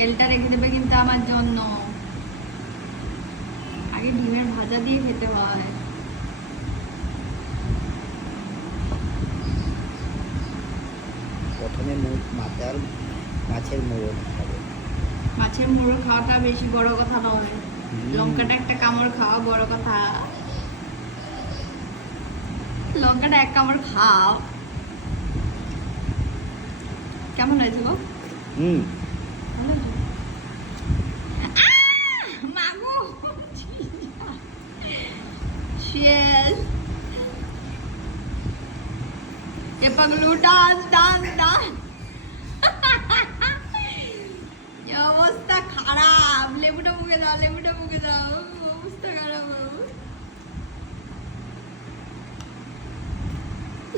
তেলটা রেখে দেবে কিন্তু আমার জন্য। আগে ডিমের ভাজা দিয়ে খেতে হয়। প্রথমে মাথার মাছের মুড়ো খাবে। মাছের মুড়ো খাওয়াটা বেশি বড় কথা নয়, লঙ্কাটা একটা কামড় খাওয়া বড় কথা। লঙ্কাটা এক কামড় খাও। কেমন হয়েছে গো? ভালো হয়েছে? মাগো শেষ। এ পাগলু ডান্স ডান্স ডান্স। অবস্থা খারাপ। লেবুটা মুখে দাও, লেবুটা মুখে দাও। অবস্থা খারাপ।